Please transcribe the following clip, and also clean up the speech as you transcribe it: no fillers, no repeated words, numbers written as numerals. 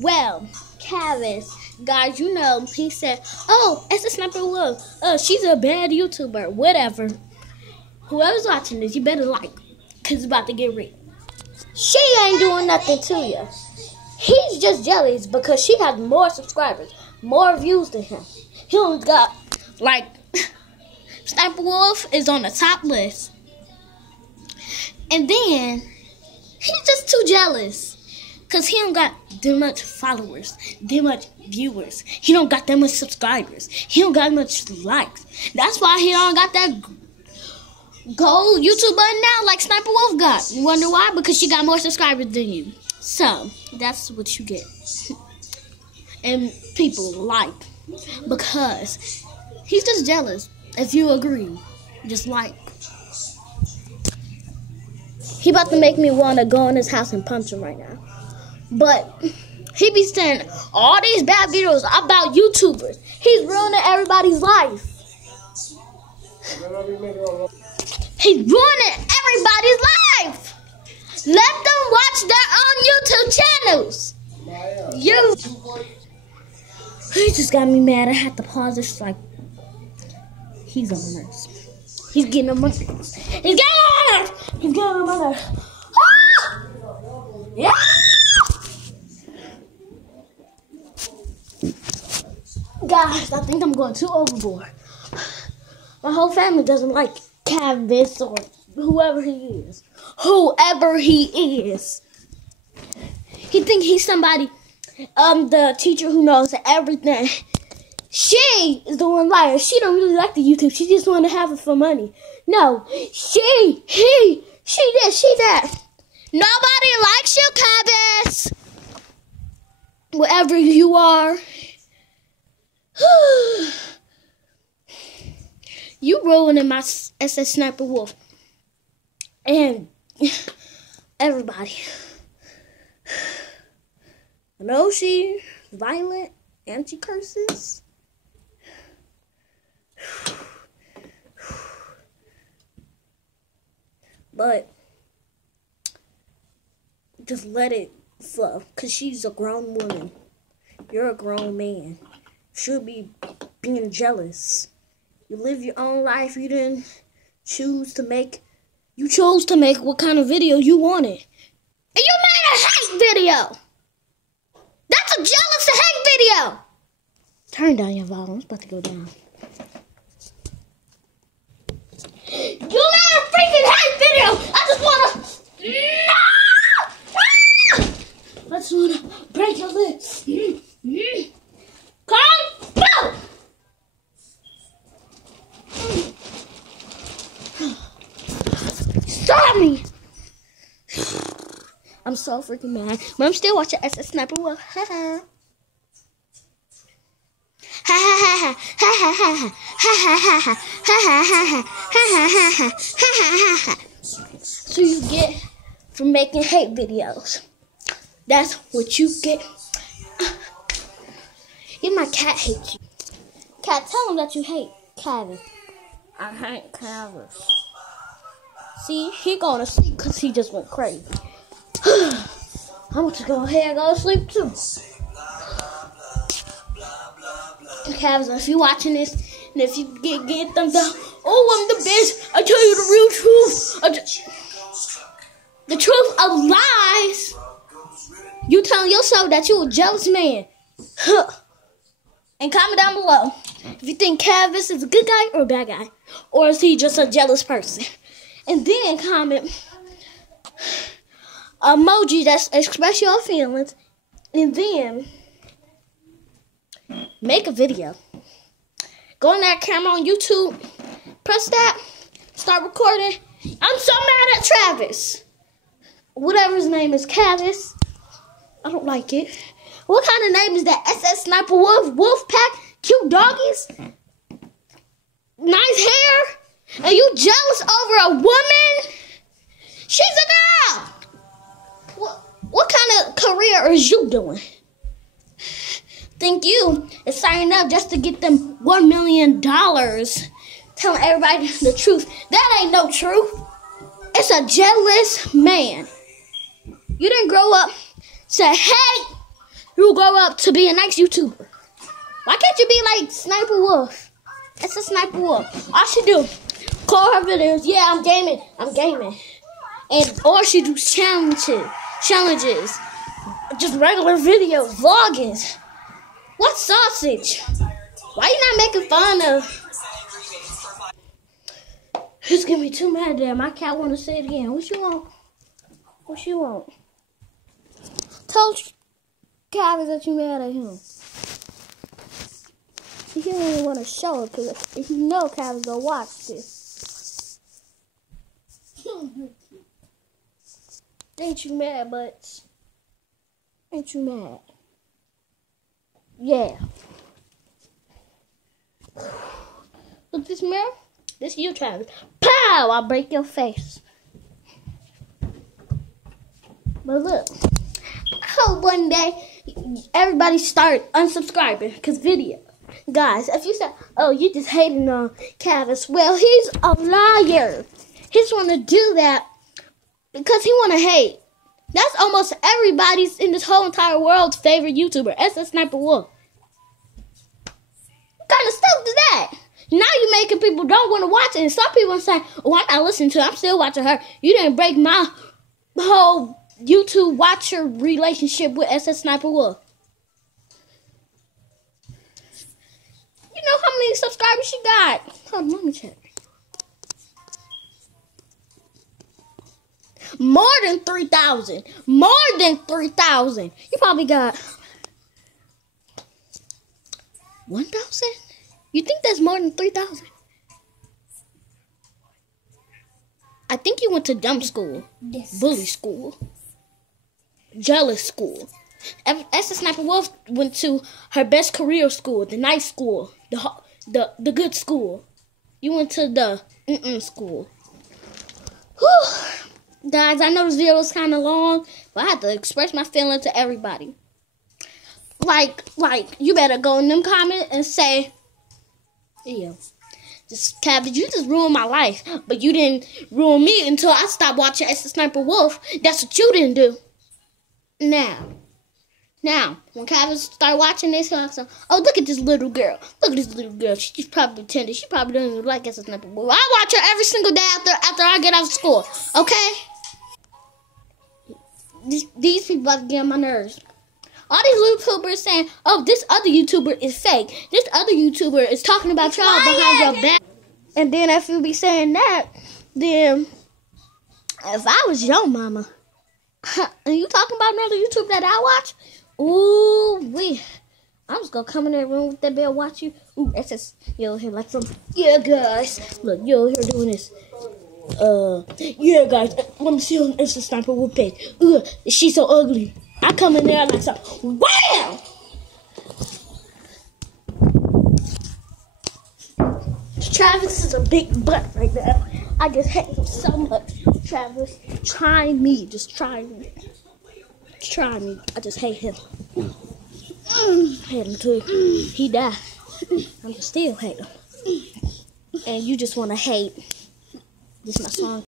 Well, Cavis, guys, you know, he said, oh, it's a Sniper Wolf. She's a bad YouTuber. Whatever. Whoever's watching this, you better like, because it's about to get real. She ain't doing nothing to you. He's just jealous because she has more subscribers, more views than him. He only got, like, Sniper Wolf is on the top list. And then, he's just too jealous. Because he don't got that much followers, that much viewers. He don't got that much subscribers. He don't got much likes. That's why he don't got that gold YouTuber now like Sniper Wolf got. You wonder why? Because she got more subscribers than you. So, that's what you get. And people like. Because he's just jealous. If you agree. Just like. He about to make me want to go in his house and punch him right now. But he be saying all these bad videos about YouTubers. He's ruining everybody's life. He's ruining everybody's life. Let them watch their own YouTube channels. He just got me mad. I had to pause this. Like, he's on my nerves. He's getting on my nerves. He's getting on my nerves. He's getting on my nerves. Ah! Yeah. Guys, I think I'm going too overboard. My whole family doesn't like Cavis or whoever he is. Whoever he is. He think he's somebody, the teacher who knows everything. She is the one liar. She don't really like the YouTube. She just want to have it for money. No, she that. Nobody likes you, Cavis. Wherever you are. You rolling in my SS Sniper Wolf. And everybody. I know she's violent and she curses. But just let it flow. Because she's a grown woman. You're a grown man. Should be being jealous. You live your own life. You didn't choose to make. You chose to make what kind of video you wanted. And you made a hate video. That's a jealous hate video. Turn down your volume. It's about to go down. You made a freaking hate video. I just wanna. I just wanna break your lips. Come, go! Stop me! I'm so freaking mad, but I'm still watching SS Sniper Wolf. Ha ha. Ha ha ha ha ha ha ha ha ha ha ha ha. So you get from making hate videos. That's what you get. Even my cat hates you. Cat, tell him that you hate Cavis. I hate Cavis. See, he going to sleep because he just went crazy. I'm going to go ahead and go to sleep too. Cavis, if you're watching this, and if you get thumbs up, oh, I'm the best. I tell you the real truth. The truth of lies. You telling yourself that you a jealous man. Huh. And comment down below if you think Cavis is a good guy or a bad guy. Or is he just a jealous person? And then comment emoji that express your feelings. And then make a video. Go on that camera on YouTube. Press that. Start recording. I'm so mad at Travis. Whatever his name is, Cavis. I don't like it. What kind of name is that? SS Sniper Wolf? Wolfpack? Cute doggies? Nice hair? Are you jealous over a woman? She's a girl! What kind of career is you doing? Think you is signing up just to get them $1 million telling everybody the truth. That ain't no truth. It's a jealous man. You didn't grow up, say, hey, you you grow up to be a nice YouTuber? Why can't you be like Sniper Wolf? It's a Sniper Wolf. All she do, call her videos. Yeah, I'm gaming. And or she do challenges, just regular videos, vlogging. What sausage? Why you not making fun of? It's gonna be too mad there. My cat want to say it again. What you want? What you want? Tell Calvin that you mad at him. He don't even want to show it because if you know Calvin's gonna watch this. Ain't you mad, Butts? Ain't you mad? Yeah. Look, this mirror. This you, Travis. Pow! I'll break your face. But look. I hope one day everybody start unsubscribing because video. Guys, if you say, oh, you just hating on Cavis. Well, he's a liar. He's want to do that because he want to hate. That's almost everybody's in this whole entire world's favorite YouTuber, SS Sniper Wolf. What kind of stuff is that? Now you making people don't want to watch it. And some people say, oh, I'm not listening to it. I'm still watching her. You didn't break my whole YouTube watcher relationship with SS Sniper Wolf. You know how many subscribers she got? Hold on, let me check. More than 3,000. More than 3,000. You probably got 1,000? You think that's more than 3,000? I think you went to dumb school. Yes. Bully school. Jealous school. SS Sniper Wolf went to her best career school, the nice school, the good school. You went to the school. Whew. Guys, I know this video was kind of long, but I had to express my feeling to everybody. Like, you better go in them comments and say, yeah, just Cabbage, you just ruined my life, but you didn't ruin me until I stopped watching SS Sniper Wolf. That's what you didn't do. Now, when Cabbage start watching this, he'll say, oh, look at this little girl. Look at this little girl. She's probably pretending. She probably doesn't even like SS Sniper Wolf. I watch her every single day after I get out of school. Okay? These people about to get on my nerves. All these YouTubers saying, oh, this other YouTuber is fake. This other YouTuber is talking about y'all behind your back. And then if you be saying that, then if I was your mama, and you talking about another YouTuber that I watch, ooh, I'm just going to come in that room with that bell, watch you. Ooh, that's just, you'll hear like some, yeah, guys. Look, you'll hear doing this. Yeah, guys, let me see on SS Sniper Wolf page. She's so ugly. I come in there like something. Wow! Travis is a big butt right now. I just hate him so much. Travis, try me. Just try me. Try me. I just hate him. Hate him too. He died. I'm still hate him. And you just want to hate. This is my song.